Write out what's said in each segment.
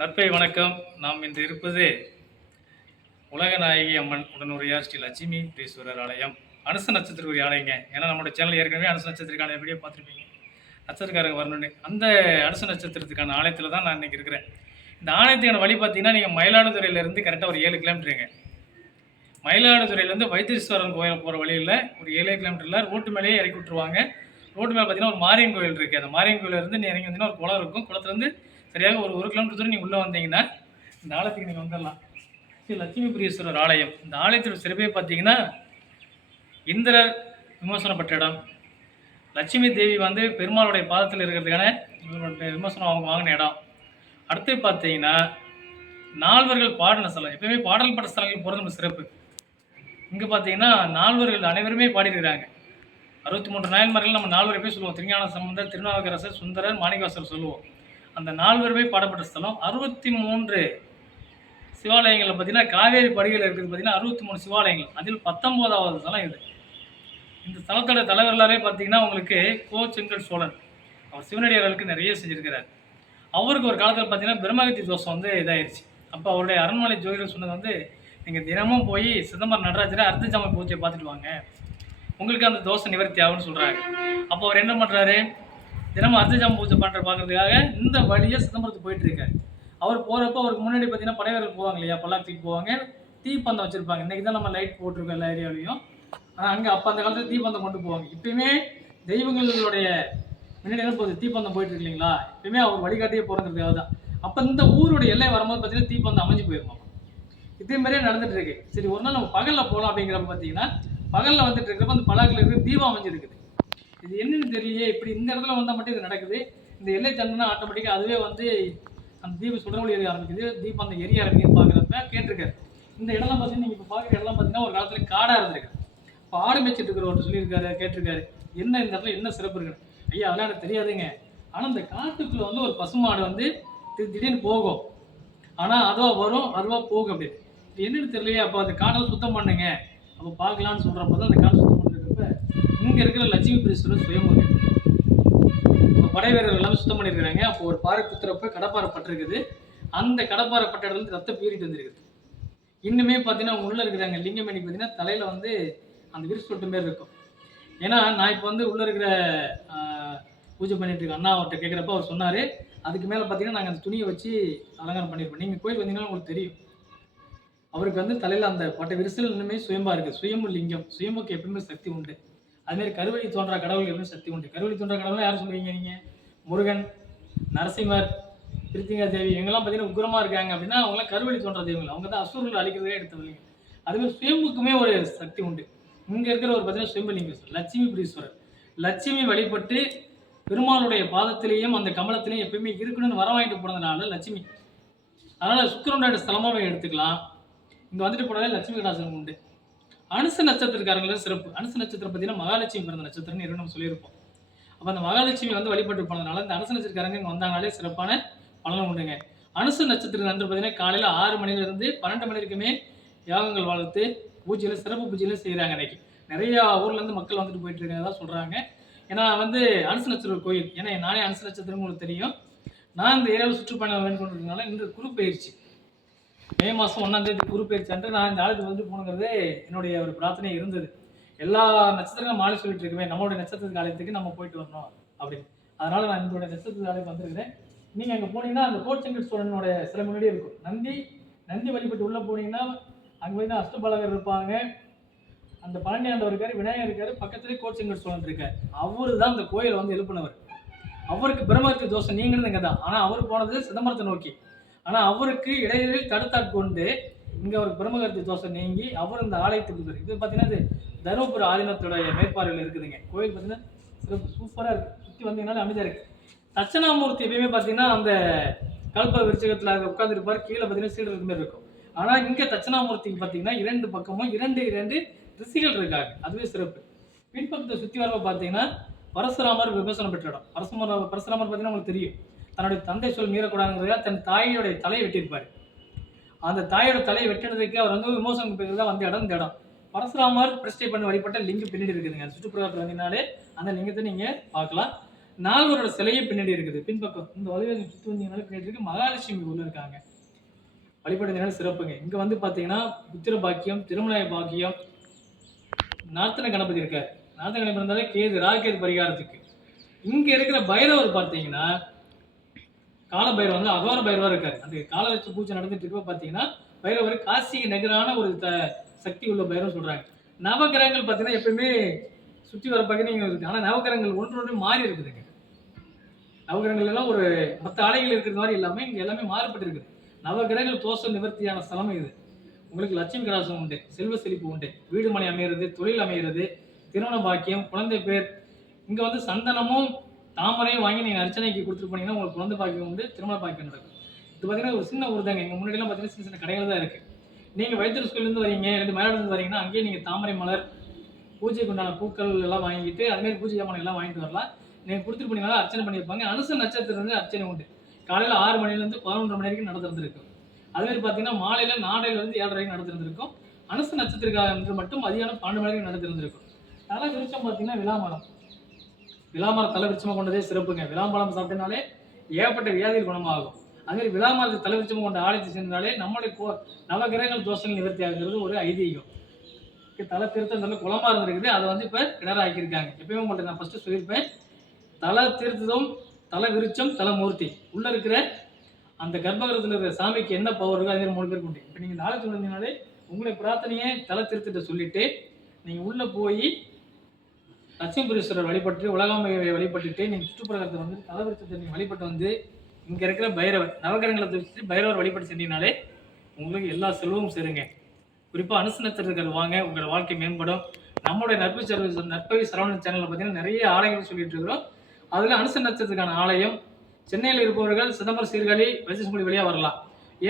நட்பை வணக்கம். நாம் இன்று இருப்பது உலகநாயகி அம்மன் உடனுரையார் ஸ்ரீ லட்சுமி பீஸ்வரர் ஆலயம். அனுச நட்சத்திரக்குரிய ஆலயங்க. ஏன்னா நம்மளோட சேனல் ஏற்கனவே அனுச நட்சத்திரக்கான வீடியோ பார்த்துருப்பீங்க. நட்சத்திரக்காரங்க வரணும்னு. அந்த அனுச நட்சத்திரத்துக்கான ஆலயத்தில் தான் நான் இன்றைக்கி இருக்கிறேன். இந்த ஆலயத்துக்கான வழி பார்த்தீங்கன்னா நீங்கள் மயிலாடுதுறையிலேருந்து கரெக்டாக ஒரு ஏழு கிலோமீட்டருங்க. மயிலாடுதுறையிலேருந்து வைத்தீஸ்வரன் கோயில் போகிற வழியில் ஒரு ஏழு கிலோமீட்டரில் ரோட்டு மேலேயே இறக்கி விட்டுருவாங்க. ரோட்டு மேலே பார்த்தீங்கன்னா ஒரு மாரியன் கோயில் இருக்குது அந்த மாரியன் கோயிலேருந்து நீ இறங்கி வந்தீங்கன்னா ஒரு குளம் இருக்கும். குளத்துலேருந்து சரியாக ஒரு ஒரு கிலோமீட்டர் தூரம் நீங்கள் உள்ளே வந்தீங்கன்னா இந்த ஆலயத்துக்கு நீங்கள் வந்துடலாம். ஸ்ரீ லட்சுமி பிரியேஸ்வரர் ஆலயம். இந்த ஆலயத்தோட சிறப்பே பார்த்தீங்கன்னா இந்திரர் விமர்சனப்பட்ட இடம். லட்சுமி தேவி வந்து பெருமாளுடைய பாதத்தில் இருக்கிறதுக்கான இவருடைய விமர்சனம் அவங்க வாங்கின இடம். அடுத்து பார்த்தீங்கன்னா நால்வர்கள் பாடின ஸ்தலம். எப்பயுமே பாடல் பட்ட ஸ்தலங்கள் போகிறது நம்ம சிறப்பு. இங்கே பார்த்தீங்கன்னா நால்வர்கள் அனைவருமே பாடியிருக்கிறாங்க. அறுபத்தி மூன்று நாயன்மார்கள் நம்ம நால்வரை போய் சொல்லுவோம். திருஞான சம்பந்தர் திருநாவுக்கரசர் சுந்தரர் மாணிக்கவாசர் சொல்லுவோம். அந்த நால்வருமே பாடப்பட்ட ஸ்தலம் அறுபத்தி மூன்று சிவாலயங்களில் பார்த்தீங்கன்னா காவேரி படுகையில் இருக்கிறது பார்த்தீங்கன்னா அறுபத்தி மூணு சிவாலயங்கள். அதில் பத்தொம்போதாவது ஸ்தலம் இது. இந்த ஸ்தலத்தோட தலைவர்களாலே பார்த்தீங்கன்னா உங்களுக்கு கோ செங்கல் சோழன். அவர் சிவனடியார்களுக்கு நிறைய செஞ்சுருக்கிறார். அவருக்கு ஒரு காலத்தில் பார்த்தீங்கன்னா பிரம்மகத்தி தோஷம் வந்து இதாயிருச்சு. அப்போ அவருடைய அரண்மனை ஜோதிடர் சொன்னது வந்து நீங்கள் தினமும் போய் சிதம்பரம் நடராஜரை அர்த்தஜாம பூஜையை பார்த்துட்டு வாங்க. உங்களுக்கு அந்த தோசை நிவர்த்தி ஆகும்னு சொல்கிறாங்க அப்போ அவர் என்ன பண்ணுறாரு தினமும் அர்த்தஜாம பூஜை பண்ணுற பார்க்குறதுக்காக இந்த வழியை சிதம்பரத்துக்கு போயிட்டுருக்காரு அவர் போகிறப்ப அவருக்கு முன்னாடி பார்த்தீங்கன்னா படைவர்கள் போவாங்க இல்லையா? பல்லாக்கு போவாங்க. தீப்பந்தம் வச்சுருப்பாங்க. இன்றைக்கி தான் நம்ம லைட் போட்டிருக்கோம் எல்லா ஏரியாவிலையும். ஆனால் அங்கே அப்போ அந்த காலத்தில் தீப்பந்தம் கொண்டு போவாங்க. இப்பயுமே தெய்வங்களுடைய முன்னாடி என்ன போகுது? தீப்பந்தம் போயிட்டு இருக்கு இல்லைங்களா? எப்பயுமே அவர் வழிகாட்டியே போகிறதுக்காக தான். அப்போ இந்த ஊருடைய எல்லை வரும்போது பார்த்தீங்கன்னா தீப்பந்தம் அமைஞ்சு போயிருமா இதே மாதிரியே நடந்துட்டு இருக்கு. சரி ஒரு நாள் நம்ம பகலில் போகலாம் அப்படிங்கிறப்ப பார்த்தீங்கன்னா பகலில் வந்துட்டு இருக்கிறப்ப அந்த பலாக்கில் இருக்கிற தீபம் அமைஞ்சிருக்குது. இது என்னன்னு தெரியலையே இப்படி இந்த இடத்துல வந்தால் மட்டும் இது நடக்குது. இந்த எல்லை தண்டனை ஆட்டோமேட்டிக்காக அதுவே வந்து அந்த தீபம் சுடரொளி எரிய ஆரம்பிக்குது. தீபம் அந்த எரிய ஆரம்பிக்குதுன்னு பார்க்குறப்ப கேட்டிருக்காரு. இந்த இடம்லாம் பார்த்தீங்கன்னா நீங்கள் இப்போ பார்க்குற இடம்லாம் பார்த்தீங்கன்னா ஒரு காலத்தில் காடாக இருந்திருக்கு. இப்போ ஆடு மேய்ச்சிட்டு இருக்கிறவர் சொல்லியிருக்காரு கேட்டிருக்காரு. என்ன இந்த இடத்துல என்ன சிறப்பு இருக்குன்னு ஐயா அதெல்லாம் எனக்கு தெரியாதுங்க. ஆனால் இந்த காட்டுக்குள்ளே வந்து ஒரு பசுமாடு வந்து திடீர் திடீர்னு போகும். ஆனால் அதுவாக வரும் அதுவாக போகும் அப்படி. என்னன்னு தெரியலையே அப்போ அந்த காடெல்லாம் சுத்தம் பண்ணுங்க. அப்போ பார்க்கலான்னு சொல்கிறப்ப தான் அந்த காடை சுத்தம் இங்கே இருக்கிற லட்சுமி பிரீஸ்வரர் சுயம்பு படை வீரர்கள் எல்லாமே சுத்தம் பண்ணியிருக்கிறாங்க. அப்போ ஒரு பாறை குத்துறப்ப கடப்பாறை பட்டிருக்குது. அந்த கடப்பாறை பட்ட இடத்துல ரத்தம் பீறிட்டு வந்திருக்குது. இன்னுமே பார்த்தீங்கன்னா அவங்க இருக்கிறாங்க. லிங்கமேனி பார்த்தீங்கன்னா தலையில் வந்து அந்த விரிசு சொட்டு மாரி இருக்கும். ஏன்னா நான் இப்போ வந்து உள்ளே இருக்கிற பூஜை பண்ணிட்டு இருக்க அண்ணா அவர்கிட்ட கேட்குறப்ப அவர் சொன்னார். அதுக்கு மேலே பார்த்தீங்கன்னா நாங்கள் அந்த துணியை வச்சு அலங்காரம் பண்ணியிருப்போம் நீங்கள் கோயில் வந்தீங்கன்னா உங்களுக்கு தெரியும். அவருக்கு வந்து தலையில் அந்த பட்ட விரிசல் இன்னுமே சுயம்பாக இருக்குது சுயம்பு லிங்கம். சுயம்புக்கு எப்பவுமே சக்தி உண்டு. அதுமாரி கருவழி தோன்றா கடவுள் சக்தி உண்டு. கருவழி தோன்றா கடவுள் யார் சொல்லுவீங்க நீங்கள் முருகன் நரசிம்மர் திருத்திங்கா தேவி இவங்கெல்லாம் பார்த்தீங்கன்னா உக்ரமாக இருக்காங்க அப்படின்னா அவங்களாம் கருவழி தோன்ற தெய்வங்கள். அவங்க தான் அசுரர்கள் அழிக்கிறதே எடுத்தவங்க அதுமாதிரி சுயம்புக்குமே ஒரு சக்தி உண்டு. இங்கே இருக்கிற ஒரு பார்த்தீங்கன்னா சுயம்பலிங்கேஸ்வரர் லட்சுமி புரீஸ்வரர் லட்சுமி வழிபட்டு பெருமாளுடைய பாதத்திலையும் அந்த கமலத்திலையும் எப்பயுமே இருக்கணும்னு வர வாங்கிட்டு போனதுனால லட்சுமி. அதனால் சுக்கிரனுடைய ஸ்தலமாகவே எடுத்துக்கலாம். இங்கே வந்துட்டு போனாலே லட்சுமி கடாசனம் உண்டு. அனுச நட்சத்திரக்காரங்கள சிறப்பு. அனுச நட்சத்திரம் பார்த்தீங்கன்னா மகாலட்சுமி பிறந்த நட்சத்திரம்னு இரவு நம்ம சொல்லியிருப்போம். அப்போ அந்த மகாலட்சுமி வந்து வழிபட்டு போனதுனால இந்த அனுச நட்சத்திரக்காரங்க இங்கே வந்தாங்கனாலே சிறப்பான பலன் உண்டுங்க. அனுச நட்சத்திரம் வந்து பார்த்தீங்கன்னா காலையில் ஆறு மணிலேருந்து பன்னெண்டு மணி வரைக்குமே யாகங்கள் வளர்த்து பூஜையில் சிறப்பு பூஜையில் செய்கிறாங்க இன்னைக்கு. நிறையா ஊர்லேருந்து மக்கள் வந்துட்டு போயிட்டு இருக்காங்க சொல்கிறாங்க ஏன்னா வந்து அனுச நட்சத்திரம் கோயில் ஏன்னா நானே அனுச நட்சத்திரம் உங்களுக்கு தெரியும். நான் இந்த ஏரியாவில் சுற்றுப்பயணம் மேற்கொண்டிருக்கனால இன்று குரு பயிற்சி மே மாதம் ஒன்றாம் தேதி குரு அன்று நான் இந்த ஆளுக்கு வந்து போகணுங்கிறதே என்னுடைய ஒரு பிரார்த்தனை இருந்தது. எல்லா நட்சத்திரங்களும் மாலை சொல்லிட்டு இருக்குமே நம்மளுடைய நட்சத்திரத்துக்கு ஆலயத்துக்கு நம்ம போயிட்டு வரணும் அப்படின்னு. அதனால நான் என்னுடைய நட்சத்திரத்துக்கு ஆலயம் வந்திருக்கிறேன். நீங்கள் அங்கே போனீங்கன்னா அந்த கோட்சங்கர் சோழனோட சில முன்னாடியே இருக்கும். நந்தி நந்தி வழிபட்டு உள்ளே போனீங்கன்னா அங்கே போய் அஷ்டபாலகர் இருப்பாங்க. அந்த பழனியாண்டவர் இருக்கார் விநாயகர் இருக்கார் பக்கத்துலேயே கோட்சங்கர் சோழன் இருக்கார். அவரு தான் அந்த கோயிலை வந்து எழுப்பினவர். அவருக்கு பிரம்மத்து தோஷம் நீங்களும் இங்கே தான் ஆனால் அவர் போனது சிதம்பரத்தை நோக்கி. ஆனால் அவருக்கு இடையிலில் தடுத்தாட்கொண்டு இங்கே ஒரு பிரம்மகத்தி தோசை நீங்கி அவர் இந்த ஆலயத்துக்கு இருக்காரு. இது பார்த்தீங்கன்னா இது தருமபுரி ஆதீனத்துடைய மேற்பார்வையில் இருக்குதுங்க. கோயில் பார்த்தீங்கன்னா சிறப்பு சூப்பராக இருக்குது சுற்றி வந்தீங்கனாலே அமைதியாக இருக்குது தட்சணாமூர்த்தி எப்பயுமே பார்த்தீங்கன்னா அந்த கல்ப விருச்சகத்தில் உட்காந்துருப்பார் கீழே பார்த்தீங்கன்னா சீடருக்கு மாதிரி இருக்கும். ஆனால் இங்கே தட்சணாமூர்த்திக்கு பார்த்தீங்கன்னா இரண்டு பக்கமும் இரண்டு இரண்டு ரிஷிகள் இருக்காங்க. அதுவே சிறப்பு. பின்பக்கத்தை சுற்றி வரப்போ பார்த்தீங்கன்னா பரசுராமர் விமர்சனம் பெற்ற இடம். பரசுமர பரசுராமர் பார்த்தீங்கன்னா உங்களுக்கு தெரியும். தன்னுடைய தந்தை சொல் மீறக்கூடாதுங்கிறதுக்காக தன் தாயோடைய தலையை வெட்டியிருப்பார். அந்த தாயோட தலையை வெட்டினதுக்கு அவர் வந்து விமோசனம் தான் வந்த இடம் இந்த இடம் பரசுராமர் பிரஸ்டை பண்ண வழிபட்ட லிங்கம் பின்னாடி இருக்குதுங்க. சுற்றுப்புறத்தில் வந்தீங்கனாலே அந்த லிங்கத்தை நீங்கள் பார்க்கலாம். நால்வரோட சிலையும் பின்னாடி இருக்குது. பின்பக்கம். இந்த வழியை சுற்றி வந்தீங்கனாலும் பின்னாடி இருக்கு. மகாலட்சுமி உள்ள இருக்காங்க. வழிபடுறதுனால சிறப்புங்க. இங்கே வந்து பார்த்தீங்கன்னா புத்திர பாக்கியம் திருமலாய பாக்கியம் நார்த்தன கணபதி இருக்கார். நார்த்தன கணபதி இருந்தாலே கேது ராகேது பரிகாரத்துக்கு. இங்கே இருக்கிற பைரவர் பார்த்தீங்கன்னா கால பைரவர் வந்து அகோர பைரவர் இருக்காரு. அந்த கால வச்சு பூஜை நடந்துட்டு இருக்க பார்த்தீங்கன்னா பைரவர் காசிக்கு நிகரான ஒரு த சக்தி உள்ள பைரவர் சொல்றாங்க. நவகிரகங்கள் பார்த்தீங்கன்னா எப்பயுமே சுற்றி வர பகுதியும் இருக்கு. ஆனால் நவகிரகங்கள் ஒன்று ஒன்று மாறி இருக்குதுங்க. நவகிரகங்கள் எல்லாம் ஒரு மற்ற ஆலைகள் இருக்கிற மாதிரி இல்லாமல் இங்கே எல்லாமே மாறுபட்டு இருக்குது. நவகிரகங்கள் தோஷ நிவர்த்தியான ஸ்தலம் இது. உங்களுக்கு லட்சுமி கடாசம் உண்டு செல்வ செழிப்பு உண்டு வீடுமனை அமையிறது அமைகிறது தொழில் அமைகிறது திருமண பாக்கியம் குழந்தை பேர். இங்கே வந்து சந்தனமும் தாமரையும் வாங்கி நீங்கள் அர்ச்சனைக்கு கொடுத்துட்டு போனீங்கன்னா உங்களுக்கு குழந்தை பாக்கியம் உண்டு திருமண பாக்கியம் நடக்கும். இது பார்த்தீங்கன்னா ஒரு சின்ன ஊர் தாங்க. எங்கள் முன்னாடிலாம் பார்த்தீங்கன்னா சின்ன சின்ன கடைகள் தான் இருக்குது நீங்கள் வைத்தியர் ஸ்கூல்லேருந்து வரீங்க ரெண்டு மயிலாடுலேருந்து வரீங்கன்னா அங்கேயே நீங்கள் தாமரை மலர் பூஜைக்கு உண்டான பூக்கள் எல்லாம் வாங்கிட்டு அதுமாரி பூஜை ஜாமான் எல்லாம் வாங்கிட்டு வரலாம். நீங்கள் கொடுத்துட்டு போனீங்கன்னா அர்ச்சனை பண்ணியிருப்பாங்க. அனுச நட்சத்திரம் வந்து அர்ச்சனை உண்டு. காலையில் ஆறு மணிலேருந்து பதினொன்றரை மணி வரைக்கும் நடந்திருந்திருக்கும். அதுமாரி பார்த்தீங்கன்னா மாலையில் நாடையிலேருந்து ஏழரை வரைக்கும் நடத்திருந்திருக்கும் அனுச நட்சத்திரக்காக மட்டும் மதியானம் பன்னெண்டு மணி வரைக்கும் நடந்திருந்திருக்கும். அதெல்லாம் விருச்சம் பார்த்தீங்கன்னா விளாமரம் விளாமரம் தலைவிருச்சமாக கொண்டதே சிறப்புங்க. விளாம்பழம் சாப்பிட்டனாலே ஏகப்பட்ட வியாதிகள் குணமாகும். அதுமாதிரி விளாமரத்தை தலைவிருச்சமாக கொண்ட ஆலயத்தை சேர்ந்தாலே நம்மளுடைய கோ நவகிரகங்கள் தோஷங்கள் நிவர்த்தி ஆகுங்கிறது ஒரு ஐதீகம். தலை திருத்தம் நல்ல குளமா இருந்திருக்குது. அதை வந்து இப்போ கிணறு ஆக்கியிருக்காங்க எப்பயுமே உங்கள்கிட்ட நான் ஃபஸ்ட்டு சொல்லியிருப்பேன். தலை திருத்ததும் தலை விருச்சம் தலை மூர்த்தி. உள்ளே இருக்கிற அந்த கர்ப்பகிரகத்தில் இருக்கிற சாமிக்கு என்ன பவர் இருக்கோ அதே மூணு பேருக்கு உண்டு. இப்போ நீங்கள் நாளைக்கு வந்தீங்கனாலே உங்களுடைய பிரார்த்தனையை தலை திருத்திட்ட சொல்லிட்டு நீங்கள் உள்ளே போய் லட்சுமிபுரீஸ்வரர் வழிபட்டு உலகாமையை வழிபட்டுட்டு நீங்கள் சுற்றுப்புறத்தை வந்து தலை நீங்கள் வழிபட்டு வந்து இங்கே இருக்கிற பைரவர் நவகிரகங்களை வச்சுட்டு பைரவர் வழிபட்டு செஞ்சீங்கனாலே உங்களுக்கு எல்லா செல்வமும் சேருங்க. குறிப்பாக அனுசனத்திற்கு வாங்க உங்களோட வாழ்க்கை மேம்படும். நம்மளுடைய நட்பு சர்வீஸ் நட்பவி சரவணன் சேனலில் பார்த்தீங்கன்னா நிறைய ஆலயங்கள் சொல்லிட்டு இருக்கிறோம். அதில் அனுசனத்திற்கான ஆலயம் சென்னையில் இருப்பவர்கள் சிதம்பரம் சீர்காழி வைசஸ்மொழி வழியாக வரலாம்.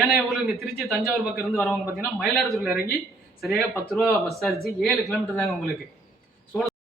ஏனைய ஊரில் இங்கே திருச்சி தஞ்சாவூர் பக்கம் இருந்து வரவங்க பார்த்தீங்கன்னா மயிலாடுதுறையில் இறங்கி சரியாக பத்து ரூபா பஸ் சார்ஜ் ஏழு கிலோமீட்டர் தாங்க உங்களுக்கு.